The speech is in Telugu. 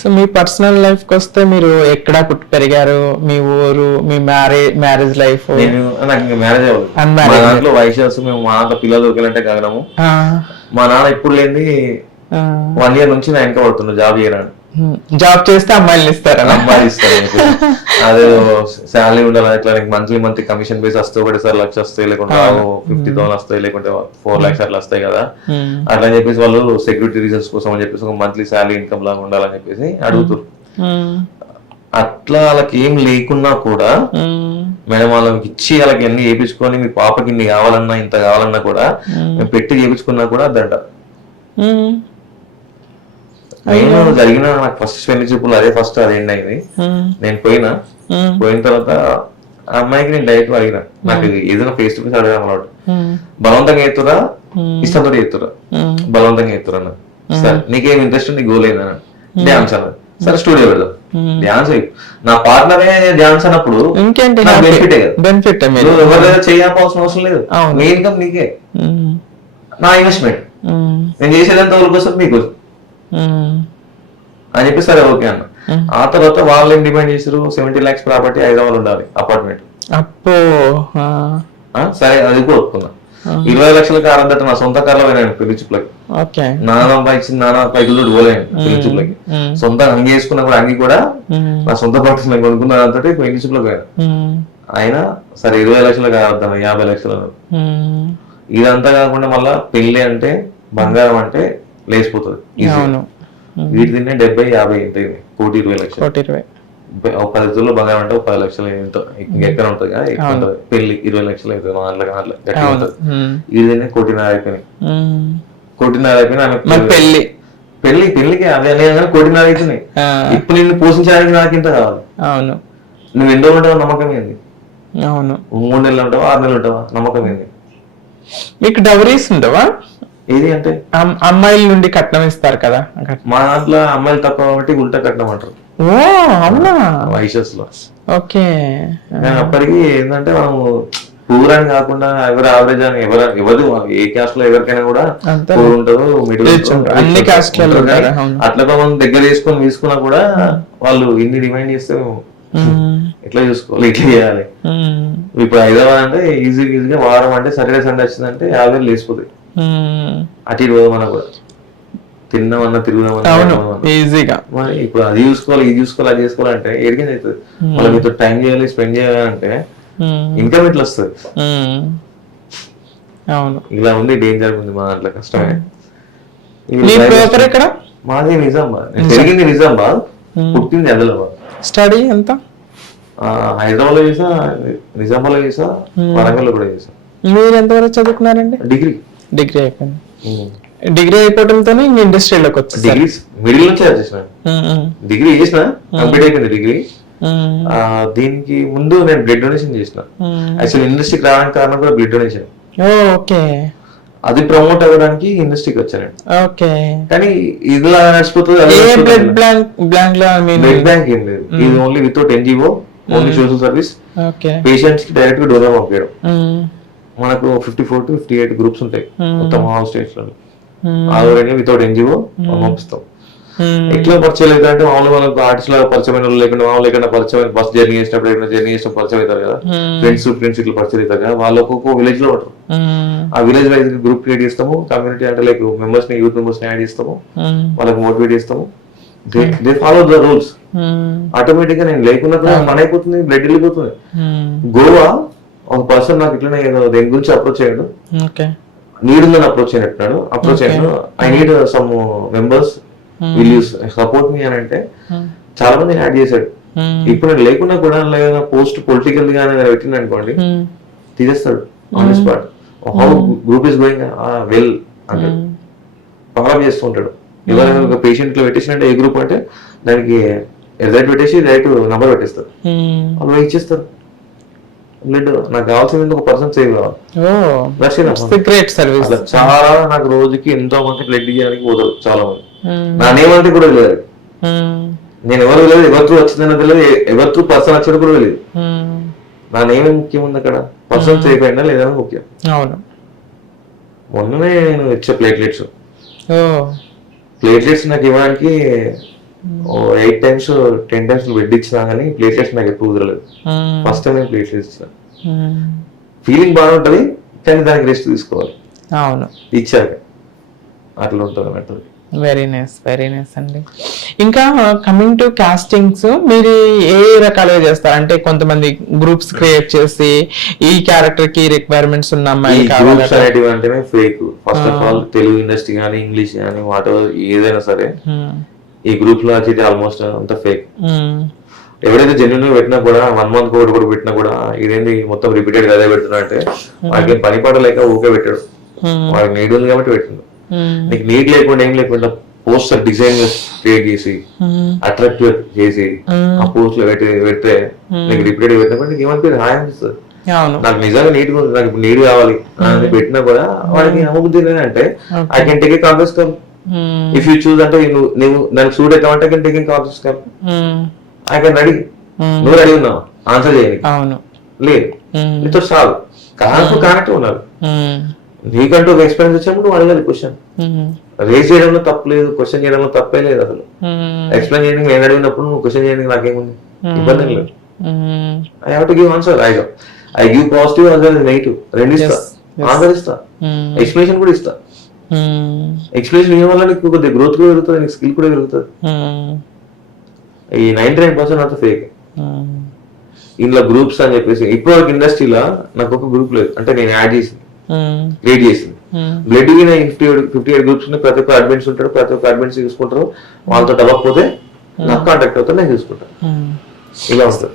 సో మీ పర్సనల్ లైఫ్కి వస్తే మీరు ఎక్కడ పుట్టి పెరిగారు? మీ ఊరు మీ మ్యారేజ్ మ్యారేజ్ లైఫ్? నేను నాకు ఇంకా మ్యారేజ్ అవ్వదు దాంట్లో వైశ్యాస్ మేము మా దాంట్లో పిల్లలు దొరకాలంటే గగనము మా నాన్న ఇప్పుడు లేని వన్ ఇయర్ నుంచి నా వెనక పడుతున్నాడు జాబ్ చేయడానికి. జాబ్ చేస్తే అమ్మాయిలు ఇస్తారా? అమ్మాయి ఇస్తారు. అదే శాలరీ ఉండాలి ఇట్లా నీకు మంత్లీ మంత్లీ కమిషన్ బేస్ వస్తే ఒకటేసారి లక్ష వస్తాయి లేకుంటే ఫిఫ్టీ థౌసండ్ వస్తాయి లేకుంటే ఫోర్ లాక్స్ అట్లా వస్తాయి కదా. అట్లా అని చెప్పేసి వాళ్ళు సెక్యూరిటీ రీజన్స్ కోసం అని చెప్పేసి ఒక మంత్లీ శాలరీ ఇన్కమ్ లాగా ఉండాలని చెప్పేసి అడుగుతారు అట్లా వాళ్ళకి ఏం లేకున్నా కూడా మేడం వాళ్ళకి ఇచ్చి వాళ్ళకి ఎన్ని చేయించుకొని మీ పాపకి ఇన్ని కావాలన్నా ఇంత కావాలన్నా కూడా మేము పెట్టి చేయించుకున్నా కూడా అద్దంట నేను జరిగిన నాకు ఫస్ట్ పెళ్ళి చూపులు అదే ఫస్ట్ అది ఎండ్ అయింది. నేను పోయినా. పోయిన తర్వాత ఆ అమ్మాయికి నేను డైరెక్ట్ అడిగిన. నాకు ఏదైనా ఫేస్ టు ఫేస్ అడగడం అలవాటు. బలవంతంగా ఎత్తురా ఇష్టంతో ఎత్తురా బలవంతంగా ఎత్తురా సరే నీకేం ఇంట్రెస్ట్ ఉంది గోల్ ఏందన్న డ్యాన్స్ అన్న సరే స్టూడియో పెడదాం డ్యాన్స్ నా పార్ట్నరే డ్యాన్స్ అన్నప్పుడు. బెనిఫిట్ ఎవరి దగ్గర చేయాల్సిన అవసరం లేదు. అవును. మీ ఇన్కమ్ నీకే. నా ఇన్వెస్ట్మెంట్ నేను చేసేదంత వాళ్ళ కోసం మీకు అని చెప్పి సరే ఓకే అన్న. ఆ. తర్వాత వాళ్ళు ఏం డిమాండ్ చేశారు సెవెంటీ లాక్స్ ప్రాపర్టీ హైదరాబాద్ ఉండాలి అపార్ట్మెంట్. అప్పో సరే అది కూడా ఒప్పుకున్నా ఇరవై లక్షల కారు అంతట నా సొంత కార్లో పోయినాను ఓకే. నాన్న ఇచ్చిన నాన్న పైకులు పోలేను పెళ్ళి చూపులకి ఉమ్, సొంత అంగి వేసుకున్నా కూడా అంగి కూడా నా సొంత బట్టలు నేను కొనుక్కున్న దాంతో పెళ్ళి చూపులకు పోయాను. అయినా సరే ఇరవై లక్షలు కావద్దాం యాభై లక్షలు ఇదంతా కాకుండా మళ్ళా పెళ్ళి అంటే బంగారం అంటే లేచిపోతుంది. వీటి తిన్నే డెబ్బై యాభై ఇంత కోటి ఇరవై లక్షలు. కోటి ఇరవై. ఒక పది రోజుల్లో బంగారం అంటే ఒక పది లక్షలు ఎంతో ఎక్కడ ఉంటుంది? కదా ఎక్కువ పెళ్ళి ఇరవై లక్షలు అవుతుంది మా దాంట్లో అట్లా గట్టిగా ఉంటుంది. ఇది తిన్నే కోటిన్నర అయిపోయినాయి. కోటిన్నర అయిపోయినా పెళ్ళి. పెళ్ళి పెళ్ళికి అదే నేను కోటిన్నర అవుతున్నాయి ఇప్పుడు నిన్ను పోషించడానికి నాకు ఇంత కావాలి. అవును. నువ్వు ఎన్ని రోజులు ఉంటావో నమ్మకం ఏంది? అవును. మూడు నెలలు ఉంటావా ఆరు నెలలు ఉంటావా? నమ్మకం ఏంది? మీకు డవరీస్ ఉండవా? ఏది అంటే? అమ్- అమ్మాయిల నుండి కట్నం ఇస్తారు కదా మా దాంట్లో అమ్మాయిలు తక్కువ కాబట్టి ఉల్టా కట్టడం అంటారు. ఓ అవునా? వైషస్లో ఓకే. అప్పటికి ఏంటంటే మనము పూర్ అని కాకుండా ఎవరు యావరేజ్ అని ఎవరు ఎవరు ఏ క్యాస్ట్లో ఎవరికైనా కూడా. పూర్ ఉంటుందో మిడిల్ ఉంటారు. అన్ని ఉంటారు, అవును. అట్లా మనం దగ్గర చేసుకొని తీసుకున్నా కూడా వాళ్ళు ఇన్ని డిమాండ్ చేస్తే ఎట్లా చూసుకోవాలి ఇట్లా చేయాలి? ఇప్పుడు హైదరాబాద్ అంటే ఈజీ ఈజీగా వారం అంటే సాటర్డే సండే వచ్చిందంటే యాభై వేలు లేచిపోతాయి. ఉమ్. అటు ఇటు పోదామన్నా కూడా. తిన్నామన్నా తిరుగుదామన్నా అవును. ఈజీగా. మరి ఇప్పుడు అది చూసుకోవాలి ఇది చూసుకోవాలి అది చేసుకోవాలంటే ఎడికైనా అవుతుంది. మళ్ళీ మీతో టైం చేయాలి స్పెండ్ చేయాలంటే ఇన్కమ్ ఇట్లా వస్తుంది. అవును. ఇలా ఉంది డేంజర్ ఉంది మా దాంట్లో కష్టమే. ఎక్కడ? మాది నిజామాబాద్. నేను పెరిగింది నిజామాబాద్ పుట్టింది ఆదిలాబాద్ స్టడీ ఎంత? హైదరాబాద్లో చేసా నిజామాబాద్లో చేసా వరంగల్లో కూడా చేసా. మీరు ఎంతవరకు చదువుకున్నారండి? డిగ్రీ. డిగ్రీ అయిపోయింది. డిగ్రీ అయిపోవడంతోనే ఇంక ఇండస్ట్రీలోకి వచ్చేసారు. డిగ్రీ మిడిల్ నుంచి చేసిన. డిగ్రీ చేసిన కంప్లీట్ అయిపోయింది డిగ్రీ. దీనికి ముందు నేను బ్లడ్ డొనేషన్ చేసిన. యాక్చువల్ ఇండస్ట్రీకి రావడానికి కారణం కూడా బ్లడ్ డొనేషన్. ఓకే. అది ప్రమోట్ అవ్వడానికి ఇండస్ట్రీకి వచ్చాను ఓకే. కానీ ఇదిలా నడిచిపోతుంది. Blood blank blank blood bank ఏం లేదు. ఇది only without NGO only social service పేషెంట్స్కి డైరెక్ట్గా డోనర్ పంపించడం మనకు fifty four to fifty eight groups ఉంటాయి మొత్తం ఆల్ స్టేట్స్లో ఆల్రెడీ వితౌట్ ఎన్జిఓ పంపిస్తాం. ఉమ్, ఎట్లా పరిచయం అయితే అంటే మామూలుగా మనకు ఆర్టిస్ట్ లాగా పరిచయమైన వాళ్ళు లేకుండా మామూలు లేకుండా పరిచయం బస్ జర్నీ చేసినప్పుడు ఎక్కడ జర్నీ చేసిన పరిచయం అవుతారు కదా. ఫ్రెండ్స్ ఫ్రెండ్స్ ఇట్లా పరిచయం అవుతారు కదా. వాళ్ళు ఒక్కొక్క విలేజ్లో ఉంటారు. ఆ విలేజ్ వైజ్ గ్రూప్ క్రియేట్ చేస్తాము. కమ్యూనిటీ అంటే లైక్ మెంబర్స్ని యూత్ మెంబర్స్ని యాడ్ చేస్తాము. వాళ్ళకి మోటివేట్ చేస్తాము. దే ఫాలో ద రూల్స్ ఆటోమేటిక్గా నేను లేకున్నా పని అయిపోతుంది బ్లడ్ వెళ్ళిపోతుంది. గోవా ఒక పర్సన్ నాకు ఇట్లనే ఏదో దేని గురించి అప్రోచ్ అయ్యాడు నీడ్ ఉందని అప్రోచ్ అయినట్టున్నాడు అప్రోచ్ అయ్యాడు I need some members will use support me అని అంటే ఉమ్, చాలా మంది యాడ్ చేశాడు. ఉమ్, ఇప్పుడు నేను లేకున్నా కూడా లేదా పోస్ట్ పొలిటికల్గా ఏదైనా పెట్టింది అనుకోండి ఉమ్, తీసేస్తాడు on the spot how group is going well అంటే ఫాలో చేస్తుంటాడు ఎవరైనా ఒక పేషెంట్లో పెట్టేసినట్టే ఏ గ్రూప్ అంటే దానికి రిజల్ట్ పెట్టేసి రైట్ నంబర్ పెట్టేస్తారు వాళ్ళు ఇచ్చేస్తారు బ్లడ్ నాకు కావాల్సింది ఒక పర్సన్ సేవ్ కావాలి. గ్రేట్ సర్వీస్ చాలా నాకు రోజుకి ఎంతో మంది బ్లడ్ ఇవ్వడానికి పోతారు చాలా మంది నా నేమ్ అంటే కూడా తెలియదు. నేను ఎవరు తెలియదు ఎవరి త్రూ వచ్చిందని తెలియదు ఎ- ఎవరి త్రూ పర్సన్ వచ్చాడు కూడా తెలియదు. నా నేమ్ ముఖ్యం ఉంది అక్కడ పర్సన్ సేఫ్ అయినా లేదా ముఖ్యం. అవును. మొన్ననే నేను ఇచ్చే ప్లేట్లెట్స్ ప్లేట్లెట్స్ నాకు ఇవ్వడానికి eight times ten times bed ఇచ్చినా కానీ ప్లేట్లెట్స్ నాకు ఎప్పుడు కుదరలేదు. ఫస్ట్ టైం నేను ఇచ్చిన మ్మ్. ఫీలింగ్ బాగుంటది కానీ దానికి రెస్ట్ తీసుకోవాలి. అవును. ఇచ్చాక. అట్లా ఉంటుంది అన్నట్టు. వెరీ నైస్ వెరీ నైస్ అండి. ఇంకా కమింగ్ టు కాస్టింగ్స్ మీరు ఏ రకాలుగా చేస్తారు? అంటే కొంతమంది గ్రూప్స్ క్రియేట్ చేసి ఈ క్యారెక్టర్కి రిక్వైర్మెంట్స్ ఉన్న అమ్మాయి fake first of all Telugu industry కానీ ఇంగ్లీష్ కానీ వాట్ ఏదైనా సరే. ఈ గ్రూప్లో వచ్చేది ఆల్మోస్ట్ అంత ఫేక్ ఎవరైతే జెన్యున్గా పెట్టినా కూడా వన్ మంత్ కోడ్ కూడా పెట్టినా కూడా ఇదేంటి మొత్తం రిపీటెడ్ అదే పెడుతున్నా అంటే వాడికి ఏం పని పాట లేక ఊకే పెట్టాడు. వాడికి నీడ్ ఉంది కాబట్టి పెట్టిండు. నీకు నీడ్ లేకుండా ఏం లేకుండా పోస్టర్ డిజైన్ క్రియేట్ చేసి అట్రాక్టివ్ చేసి ఆ పోస్ట్లో పెడితే నీకు రిపీటెడ్ పెట్టినప్పుడు నీకు ఏమనిపించింది హాయ్ అనిపిస్తుంది. నాకు నిజంగా నీట్ ఉంది. నాకు నీడ్ కావాలి. పెట్టినా కూడా వాడికి అమ్మబుద్ధి అంటే I can take a. If you choose అంటే నువ్వు నువ్వు దానికి suit అవుతావంటే I can hmm. I can ready. నువ్వు రెడీ ఉన్నావు? ఆన్సర్ అవును. లేదు. నీతో చాలు. కానప్పుడు కానట్టు ఉన్నారు. మ్మ్. నీకంటూ ఒక ఎక్స్పీరియన్స్ వచ్చినప్పుడు నువ్వు అడగాలి క్వశ్చన్. రేస్ చేయడంలో తప్పు లేదు క్వశ్చన్ చేయడంలో తప్పే లేదు అసలు. ఎక్స్ప్లెయిన్ చేయడానికి నేను అడిగినప్పుడు నువ్వు క్వశ్చన్ చేయడానికి నాకేముంది? ఇబ్బంది లేదు. I have to give answer I I give positive answer negative రెండు ఇస్తా. ఆన్సర్ ఇస్తా. ఎక్స్ప్లెనేషన్ కూడా ఇస్తా. మ్మ్. ఎక్స్ప్లెనేషన్ ఇవ్వడం వల్ల నీకు కొద్దిగా గ్రోత్ కూడా పెరుగుతుంది నీకు స్కిల్ కూడా పెరుగుతుంది మ్మ్. ఈ నైన్టీ నైన్ పర్సెంట్ అంతా ఫేక్ మ్మ్. ఇందులో గ్రూప్స్ అని చెప్పేసి ఇప్పుడు వరకు ఇండస్ట్రీలో నాకు ఒక గ్రూప్ లేదు అంటే నేను యాడ్ చేసింది. క్రియేట్ చేసింది. Blood fifty fifty eight groups ఉన్నాయి ప్రతి ఒక్క అడ్మిన్స్ ఉంటాడు ప్రతి ఒక్క అడ్మిన్స్ చూసుకుంటారు వాళ్ళతో డెవలప్ పోతే నాకు కాంటాక్ట్ అవుతారు నేను చూసుకుంటాను. ఇలా వస్తుంది